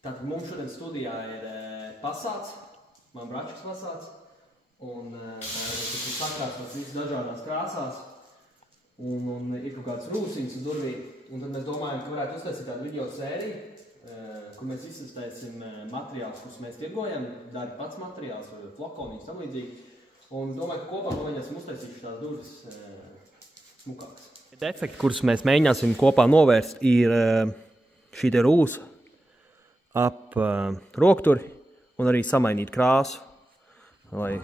Tātad mums šodien studijā ir pasāts, man bračkas pasāts, un tas ir sakrāstas visas dažādās krāsās, un ir kaut kāds rūsiņas uz durvīm, un tad mēs domājam, ka varētu uztaisīt tādu video sēriju, kur mēs izsastēsim materiālus, kurus mēs tirgojam, dari pats materiāls vai flokonīgs tam līdzīgi, un domāju, ka kopā mēģināsim uztaisīt tās durvis smukākas. Defekti, kurus mēs mēģināsim kopā novērst, ir šī te rūsa ap rokturi un arī samainīt krāsu, lai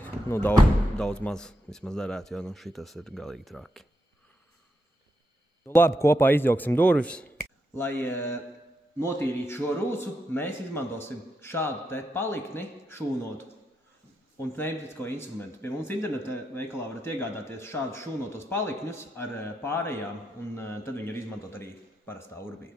daudz maz vismaz derētu, jo šitas ir galīgi traki. Labi, kopā izjauksim durvis. Lai notīrītu šo rūsu, mēs izmantosim šādu te palikni šūnotu un pneumatisko instrumentu. Pie mums interneta veikalā varat iegādāties šādus šūnotos palikņus ar pārējām, un tad viņi var izmantot arī parastā urbī.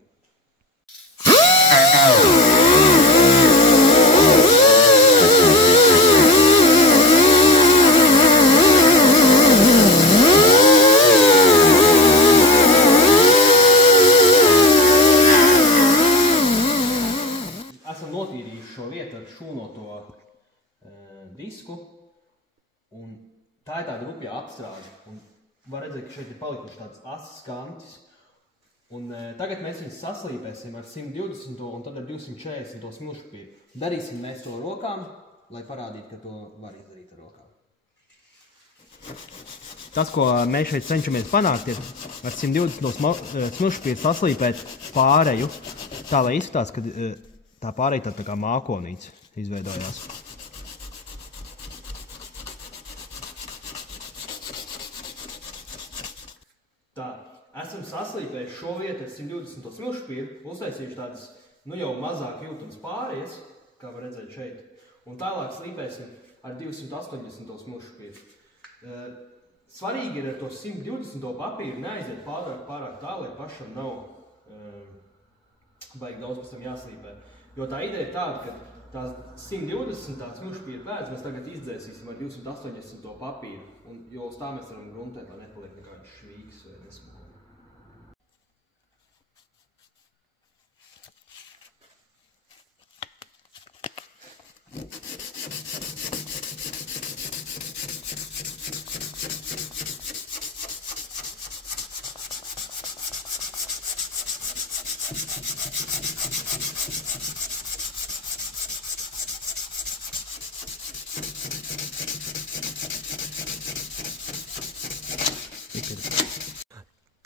Esam notīrījuši šo vietu ar šūnoto disku, un tā ir tāda rupjā apstrāde. Un var redzēt, ka šeit ir palikuši tāds asas kantis. Un tagad mēs viņus saslīpēsim ar 120 un tad ar 240 smilšpapīru. Darīsim mēs to rokām, lai parādītu, ka to var izdarīt ar rokām. Tas, ko mēs šeit cenšamies panākt, ir ar 120 smilšpapīru saslīpēt pāreju, tā lai izskatās, ka tā pāreja tā kā mākonīts izveidojās. Tā. Esam saslīpējuši šo vietu ar 120 smilšpapīru, uztaisījuši tādas, jau mazāk jūtams pārējas, kā var redzēt šeit, un tālāk slīpēsim ar 280 smilšpapīru. Svarīgi ir ar to 120 papīru neaiziet pārāk tālu, lai pašam nav baigi daudz pēc tam jāslīpē. Jo tā ideja ir tāda, ka tās 120 smilšpapīra pēdas mēs tagad izdzēsīsim ar 280 papīru, jo uz tā mēs varam gruntēt, lai nepaliek nekāds švīgs vai nesmūgi.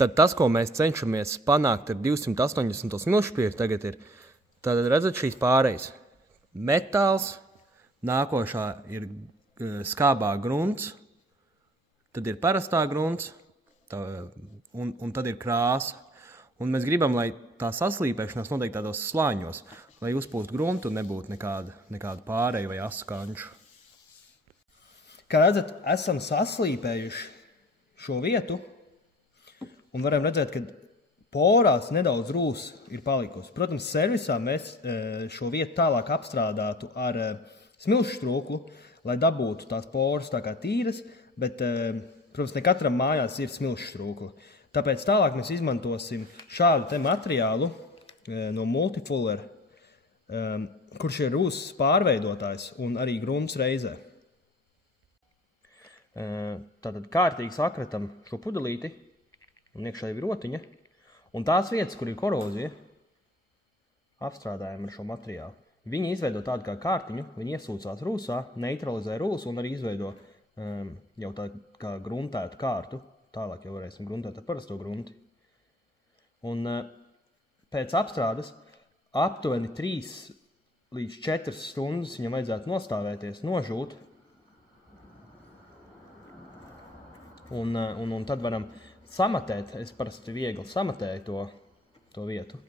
Tad tas, ko mēs cenšamies panākt ar 280 smilšpapīru tagad ir, tad redzat šīs pārejas. Metāls, nākošā ir skābā grunts, tad ir parastā grunts, un tad ir krāsa. Un mēs gribam, lai tā saslīpēšanās notiek tādos slāņos, lai uzpūst gruntu un nebūtu nekāda pāreja vai asu kanču. Kā redzat, esam saslīpējuši šo vietu, un varam redzēt, ka porās nedaudz rūs ir palikusi. Protams, servisā mēs šo vietu tālāk apstrādātu ar smilšu strūklu, lai dabūtu tās poras tā kā tīras, bet, protams, ne katram mājās ir smilšu strūkla. Tāpēc tālāk mēs izmantosim šādu te materiālu no Multifuller, kurš ir rūsas pārveidotājs un arī grunts reizē. Tātad kārtīgi sakratam šo pudelīti, un iekšā ir rotiņa, un tās vietas, kur ir korozija, apstrādājam ar šo materiālu. Viņi izveido tādu kā kārtiņu, viņi iesūcās rūsā, neutralizē rūsu un arī izveido jau tā kā gruntētu kārtu. Tālāk jau varēsim gruntēt ar parasto grunti. Un pēc apstrādes aptuveni 3 līdz 4 stundas viņam vajadzētu nostāvēties, nožūt, un tad varam samatēt, es parasti viegli samatēju to vietu,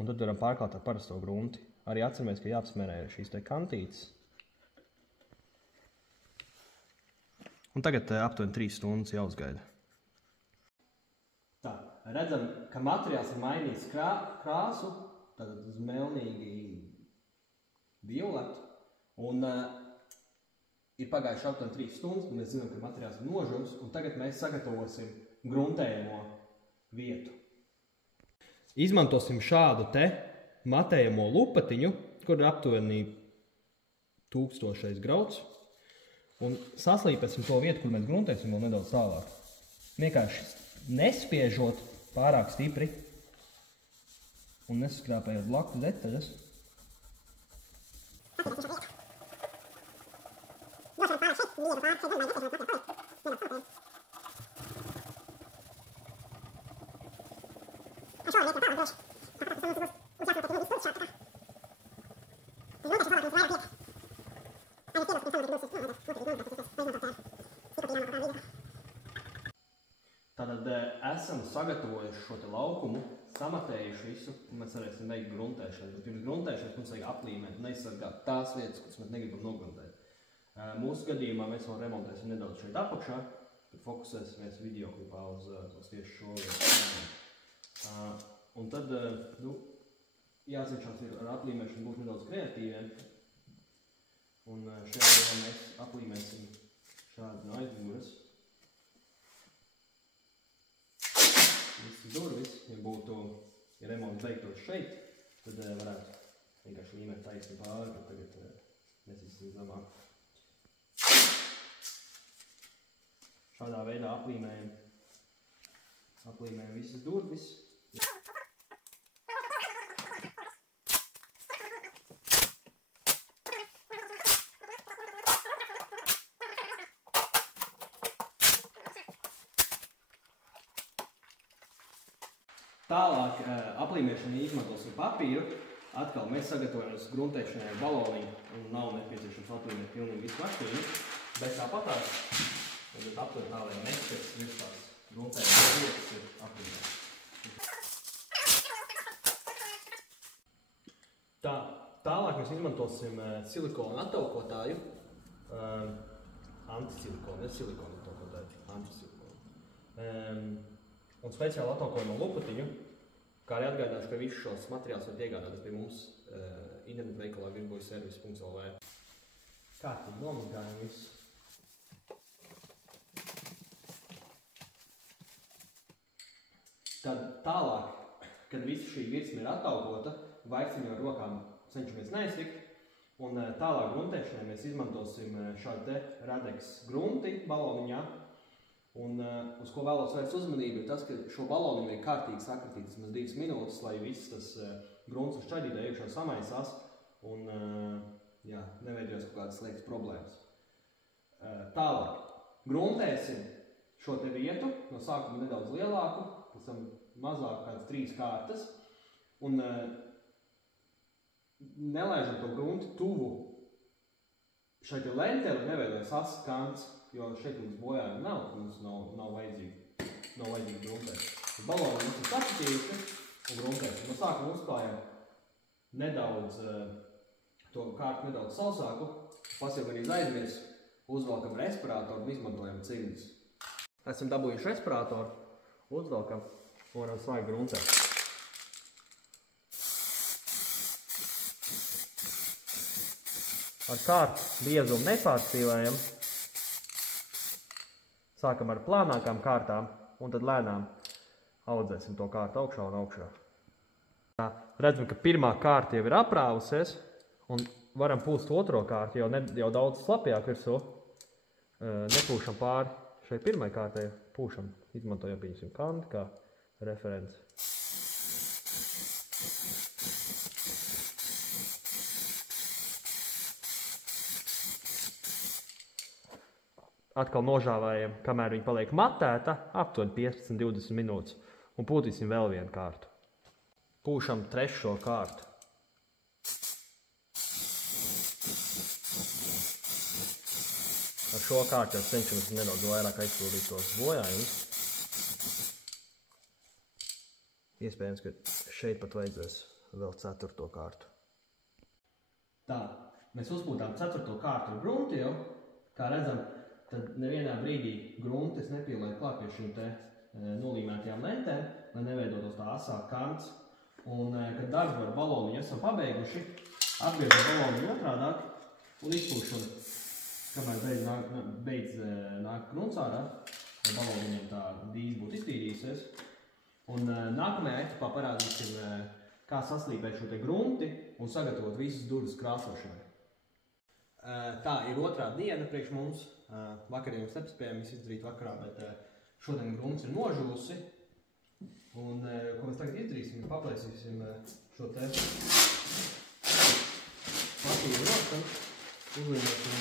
un tad varam pārklāt ar parasto grunti. Arī atceramies, ka jāapsmērē šīs te kantītes. Un tagad aptuveni 3 stundas jāuzgaida. Tā, redzam, ka materiāls ir mainījis krāsu, tātad uz melnīgi violetu, un ir pagājuši aptuveni 3 stundas, un mēs zinām, ka materiāls ir nožuvis, un tagad mēs sagatavosim gruntējamo vietu. Izmantosim šādu te matējamo lupatiņu, kur ir aptuveni 1000 grauds. Un saslīpēsim to vietu, kur mēs gruntēsim vēl nedaudz tālāk. Vienkārši nespiežot pārāk stipri un nesaskrāpējot blakus detaļas. Tātad esam sagatavojuši šo te laukumu, samatējuši visu, un mēs varēsim veikt gruntēšanu. Pirms gruntēšanas mums vajag aplīmēt un aizsargāt tās vietas, kuras mēs negribam nogruntēt. Mūsu gadījumā mēs vēl remontēsim nedaudz šeit apakšā, tad fokusēsimies videoklipā uz tieši šo vietu. Un tad, jācenšas ar aplīmēšanu būt nedaudz kreatīviem. Un šajā vietā mēs aplīmēsim šādi no aizmugures. Visi durvis, ja remonts veiktos šeit, tad varētu vienkārši līmēt taisni pāri, bet tagad mēs esam zemāk. Šādā veidā aplīmējam visas durvis. Tālāk aplīmēšanai izmantosim papīru. Atkal mēs sagatavojamies gruntēšanai ar baloniņu un nav nepieciešams aplīmēt pilnīgi visu mašīnu. Bet tāpatās, tad aptver tā, lai neskats virs tās gruntēšanas vietas ir aplīmēt. Tālāk mēs izmantosim silikona attaukotāju. Antisilikonu, ne silikona attaukotāju, antisilikonu. Un speciāli attaukojamo lupatiņu, kā arī atgādināšu, ka visus šos materiālus var iegādāties pie mums internetu veikalā virbuļservis.lv. Kārtīgi nomazgājam visu. Tad tālāk, kad visa šī virsma ir attaukota, vairs viņu ar rokām cenšamies neizlikt. Un tālāk gruntēšanai mēs izmantosim šādu te Radex grunti baloniņā. Un uz ko vēlos vērst uzmanību ir tas, ka šo balonu ir kārtīgi sakratīt vismaz 2 minūtes, lai viss tas grunts uz šķaidītā iekšā samaisās un neveidojas kaut kādas liekas problēmas. Tālāk, gruntēsim šo te vietu, no sākuma nedaudz lielāku, pēc tam mazāk kāds 3 kārtas, un nelaižam to gruntu tuvu šai te lenteli, neveidojas asas kants, jo šeit mums bojājumi nav, mums nav vajadzīgi gruntēt. Baloni mums ir saskatījuši un gruntēsim. No sākuma uzklājam nedaudz to kārtu nedaudz sausāku, pasilganīs aizmies, uzvelkam respirātoru un izmantojam cignis. Esam dabūjuši respirātoru, uzvelkam un varam sākt gruntēt. Ar kārtu biezumu nepārspīlējam. Sākam ar plānākām kārtām un tad lēnām audzēsim to kārtu augšā un augšā. Redzam, ka pirmā kārta jau ir aprāvusies un varam pūst otro kārtu, jau daudz slapjāk virsū. Nepūšam pāri šai pirmai kārtai, pūšam, izmantojam pieņemsim kanti kā referents. Atkal nožāvējam, kamēr viņa paliek matēta, aptuveni 15-20 minūtes, un pūtīsim vēl vienu kārtu. Pūšam trešo kārtu. Ar šo kārtu jau cenšamies nedaudz vairāk aizpildīt tos bojājumus. Iespējams, ka šeit pat vajadzēs vēl 4. kārtu. Tā, mēs uzpūtām 4. kārtu ar grunti jau, kā redzam, tad nevienā brīdī gruntes nepieliek klāt pie šīm te nolīmētajām lentēm, lai neveidotos tā asāk kants. Un, kad darbu ar baloniņu esam pabeiguši, atgriežam baloniņu otrādāk un izpūšam, kamēr beidz nāk grunts ārā, lai baloniņam tā dīze būtu iztīrījusies. Un nākamajā etapā parādīsim kā saslīpēt šo te grunti un sagatavot visas durvis krāsošanai. Tā ir otrā diena priekš mums. Vakariem mēs nepaspējām visu izdarīt vakarā, bet šodien grunts ir nožūsi. Un ko mēs tagad izdarīsim, paplēsīsim šo te papīru rostam, uzlīmēsim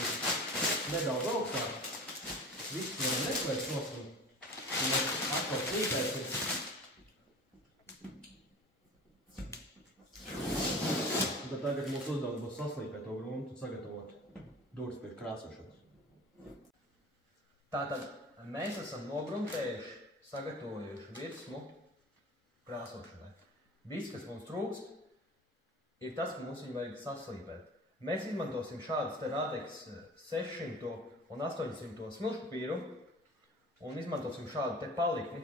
nedaudz augstāk. Viss varam neslēgt nost un mēs atkal slīpēsim. Un tad tagad mūsu uzdevums būs saslīpēt to gruntu un sagatavot durvis priekš krāsošanas. Tātad mēs esam nogruntējuši, sagatavojuši virsmu krāsošanai. Viss, kas mums trūkst, ir tas, ka mums viņu vajag saslīpēt. Mēs izmantosim šādas te Radex 600 un 800 smilšpapīru un izmantosim šādu te palikni,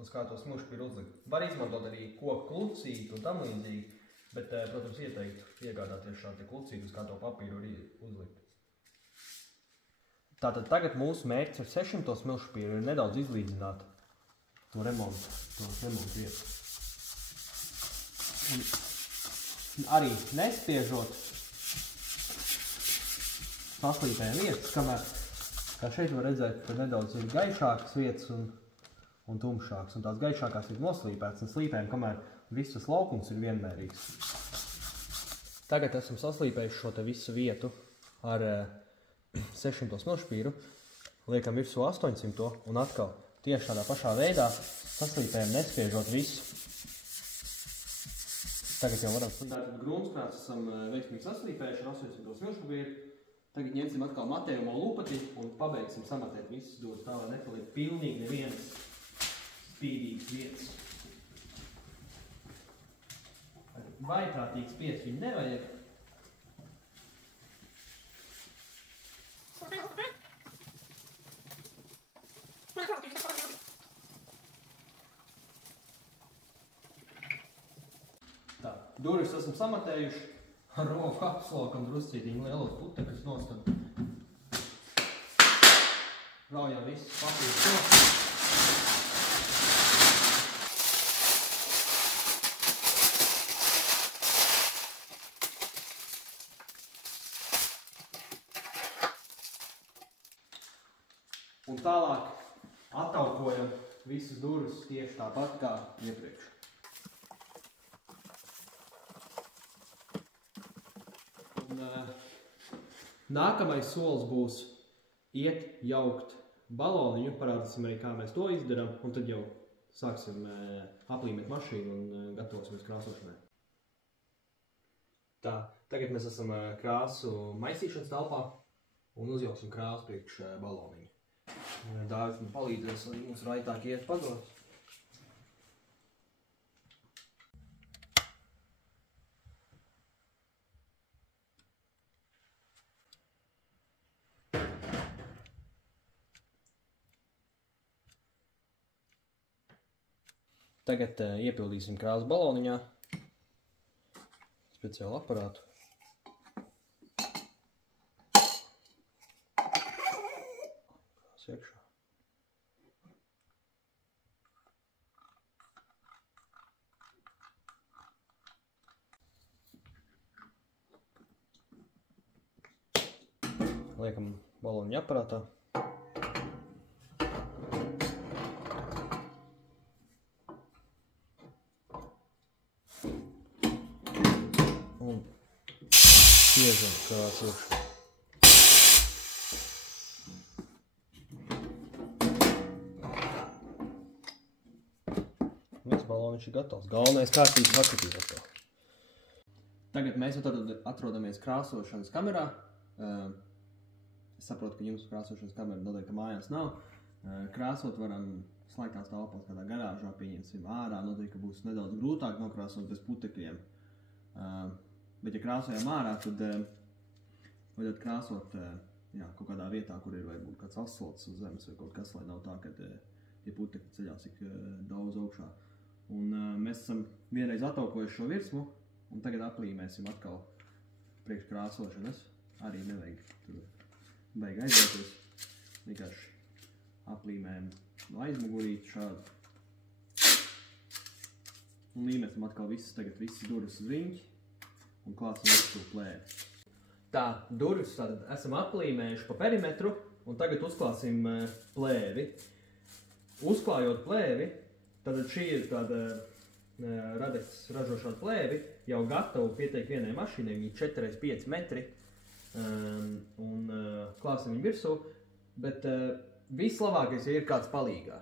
uz kā to smilšpapīru uzlikt. Var izmantot arī koku klucīti un tam līdzīgi, bet, protams, ieteiktu iegādāties šādu te klucīti, uz kā to papīru arī uzlikt. Tātad tagad mūsu mērķis ar 600 smilšpapīru ir nedaudz izlīdzināt to remontu vietu. Un arī nespiežot saslīpējam vietas, kamēr, kā šeit var redzēt, ka nedaudz ir gaišākas vietas un tumšākas. Un tās gaišākās ir noslīpētas un slīpējam, kamēr visas laukums ir vienmērīgs. Tagad esam saslīpējuši šo te visu vietu ar 600 smilšpapīru, liekam virsū 800 un atkal tieši tādā pašā veidā saslīpējam, nespiežot visu. Tagad jau varam slīpēt. Tātad gruntskrāts esam veiksmīgi saslīpējuši ar 800 smilšpapīru. Tagad ņemsim atkal matējumu lupati un pabeigsim samatēt visas durvis tā, lai nepaliek pilnīgi nevienas spīdīgas vietas. Vaiprātīgi spiest viņu nevajag. Tā, durvis esam samatējuši, ar roku apslokam druscītiņu lielos putekļus nostam. Raujam visus papīrus nost. Un tālāk attaukojam visas durvis tieši tāpat kā iepriekš. Un nākamais solis būs iet jaukt baloniņu, parādīsim arī, kā mēs to izdarām, un tad jau sāksim aplīmēt mašīnu un gatavosimies krāsošanai. Tā, tagad mēs esam krāsu maisīšanas telpā un uzjauksim krāsu priekš baloniņu. Dārvis man palīdzēs, lai mums raitāk iet pados. Tagad iepildīsim krāsu baloniņā speciālu aparātu. Iekšā. Liekam baloniņu aparātā. Un spiežam krāsu iekšā. Baloniņš ir gatavs. Galvenais kārtīgi sakritīt ar to. Tagad mēs atrodamies krāsošanas kamerā. Es saprotu, ka jums krāsošanas kamera noteikti mājās nav. Krāsot varam slēgtās telpās kādā garāžā, pieņemsim ārā. Noteikti, ka būs nedaudz grūtāk nokrāsot bez putekļiem. Bet ja krāsojam ārā, tad vajadzētu krāsot kaut kādā vietā, kur ir varbūt kāds asfalts uz zemes vai kaut kas, lai nav tā, ka tie putekļi ceļās tik daudz augšā. Un mēs esam vienreiz attaukojuši šo virsmu, un tagad aplīmēsim atkal priekš krāsošanas. Arī nevajag tur aizdoties. Vienkārši aplīmējam no aizmugurītes šādu. Un līmesim atkal visas durvis uz riņķi un klāsim visu plēvi. Tā, durvis tātad esam aplīmējuši pa perimetru un tagad uzklāsim plēvi. Uzklājot plēvi, tātad šī ir tāda Radex ražošana plēvi, jau gatavu pieteikt vienai mašīnai, viņi 4x5 metri, un klāsim viņu virsū, bet vislabākais ir kāds palīgā.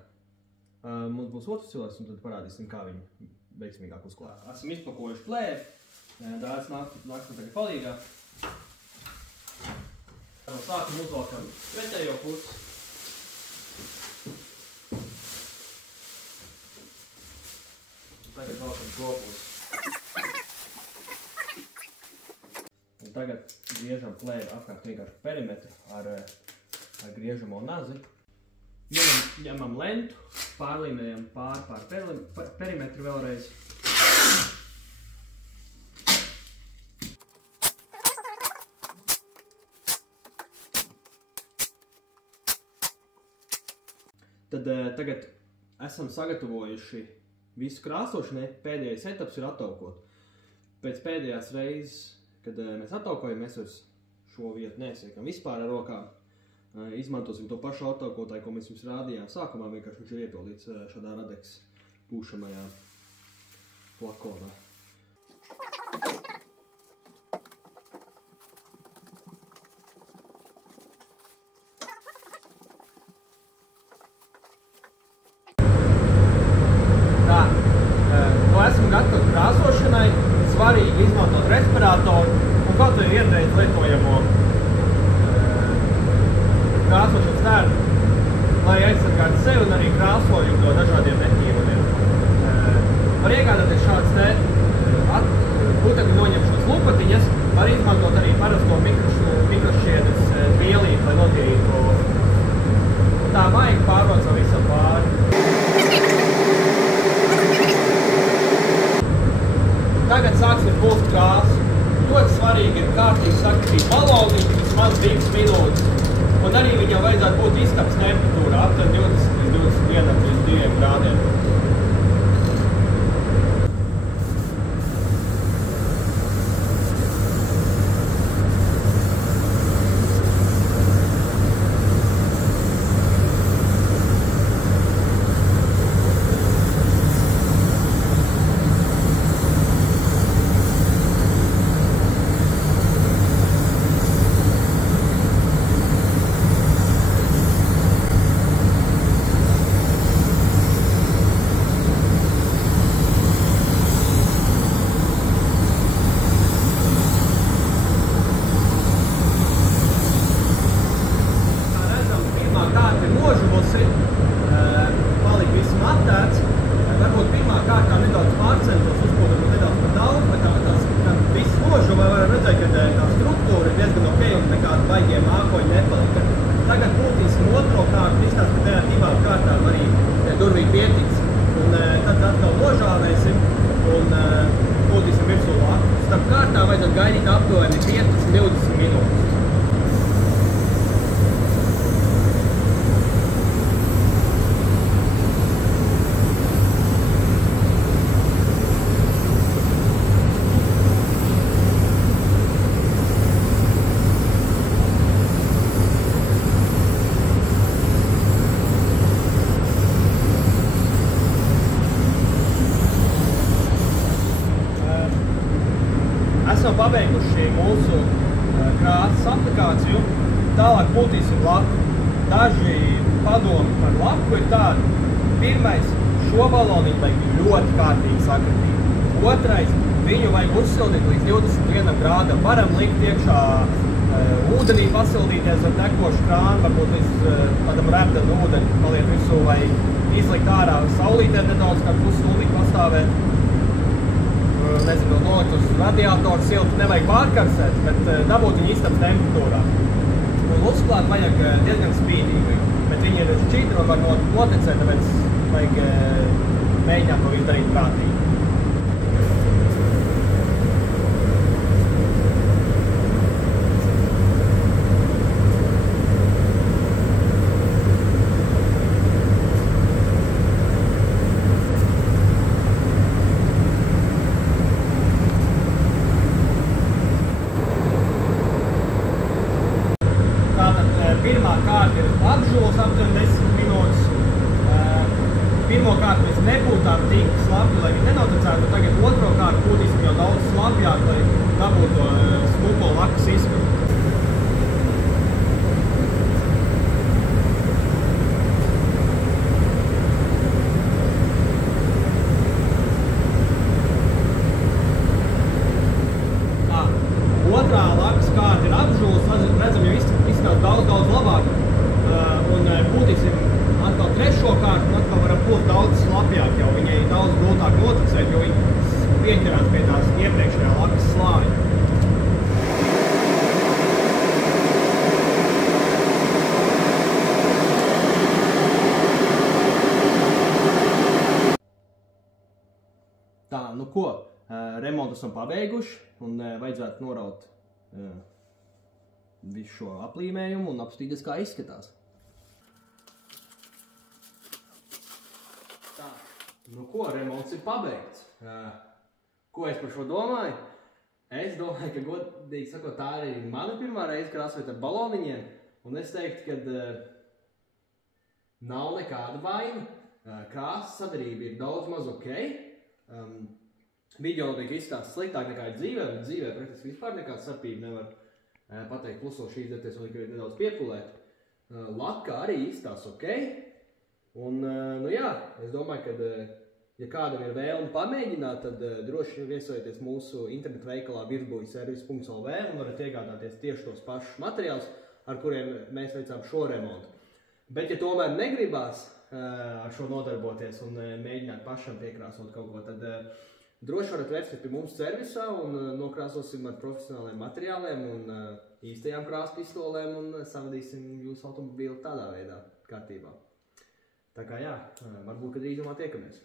Mums būs otrs cilvēks, un tad parādīsim, kā viņu veiksmīgāk uzklāt. Esam izpakojuši plēvi, dāds nāksim tagad palīgā. No sākuma uzvalkam pretējo pusi. Tagad valkam to pusi. Un tagad griežam plēvi apkārt vienkārši perimetru ar griežamo nazi. Ņemam lentu, pārlīmējam pār perimetru vēlreiz. Tad tagad esam sagatavojuši visu krāsošanai, pēdējais etaps ir ataukot. Pēc pēdējās reizes, kad mēs ataukojam, mēs uz šo vietu nesliekam vispār ar rokām. Izmantosim to pašu ataukotāju, ko mēs jums rādījām sākumā, vienkārši viņš ir iepildīts šādā Radex pūšamajā flakonā. Tā, esam gatavi krāsošanai, svarīgi izmantot respiratoru un kaut vai vienreiz lietojamo krāsošanas tērpu, lai aizsargātu sevi un arī krāsojumu no dažādiem netīvumiem. Var iegādāties šādas te putekļu noņemšanas lupatiņas, var izmantot arī parasto mikrošķiedres vielīti, lai notīrītu tā maigi pārvāc vēl visam pāri. Tagad sāksim pulst krāsu. Ļoti svarīgi ir kārtīgi sakritīt baloniņu vismaz 2 minūtes. Un arī viņam vajadzētu būt istabas temperatūrā, aptuveni 20 līdz 21 līdz 2 grādiem. Gaidīt aptuveni 15–20 minūtes. Esam pabeiguši mūsu krāsas aplikāciju, tālāk pūtīsim laku. Daži padomi par laku ir tādi. Pirmais, šo baloniņu vajag ļoti kārtīgi sakritīt. Otrais, viņu vajag uzsildīt līdz 21 grādam. Varam likt iekšā ūdenī pasildīties ar tekošu krānu, varbūt līdz tādam repdenu ūdeni paliek virsū, vai izlikt ārā saulītē nedaudz, kā pusstundīgi pastāvēt. Nezinu, nolikt uz radiatoru siltu, nevajag pārkarsēt, bet dabūt viņu istabas temperatūrā. Un uzklāt vajag diezgan spīdīgi, bet viņi ir šķidri un var noticēt, tāpēc vajag mēģināt to izdarīt prātīgi. apžūlis aptuveni 10 minūtes. Pirmokārt mēs nebūtām tik slapji, lai viņi nenotecētu, tagad otro kārtu būtīsim jau daudz slapjāk, lai dabūtu to smuko lakas izskatu. Otrā lakas kārta ir apžūlis, redzam, jau izskatās daudz labāk. Un būtīsim atkal trešo kārtu, un atkal varam būt daudz slapjāk, jau viņai daudz grūtāk noticēt, jo viņi pieķerās pie tās iepriekšējā lakas slāņa. Tā, nu ko, remontu esam pabeiguši, un vajadzētu noraut visu šo aplīmējumu un apstīties, kā izskatās. Tā, nu ko, remonts ir pabeigts. Ko es par šo domāju? Es domāju, ka godīgi sakot, tā arī ir mana pirmā reize krāsot ar baloniņiem, un es teiktu, ka nav nekāda vaina. Krāsas sadarība ir daudz maz ok. Video noteikti izstāsta sliktāk nekā ir dzīvē, bet dzīvē praktiski vispār nekāda starpība nevar pateikt, pluso šīs derties un nedaudz piepulēt. Laka arī izstāsta ok. Un, nu jā, es domāju, ka, ja kādam ir vēlme pamēģināt, tad droši viesojieties mūsu internetu veikalā virsbūvjservis.lv un varat iegādāties tieši tos pašus materiālus, ar kuriem mēs veicām šo remontu. Bet, ja tomēr negribās ar šo nodarboties un mēģināt pašam piekrāsot kaut ko, tad droši varat vērsties pie mums servisā un nokrāsosim ar profesionāliem materiāliem un īstajām krāspistolēm un savadīsim jūsu automobīlu tādā veidā kārtībā. Tā kā jā, varbūt, ka drīzumā tiekamies.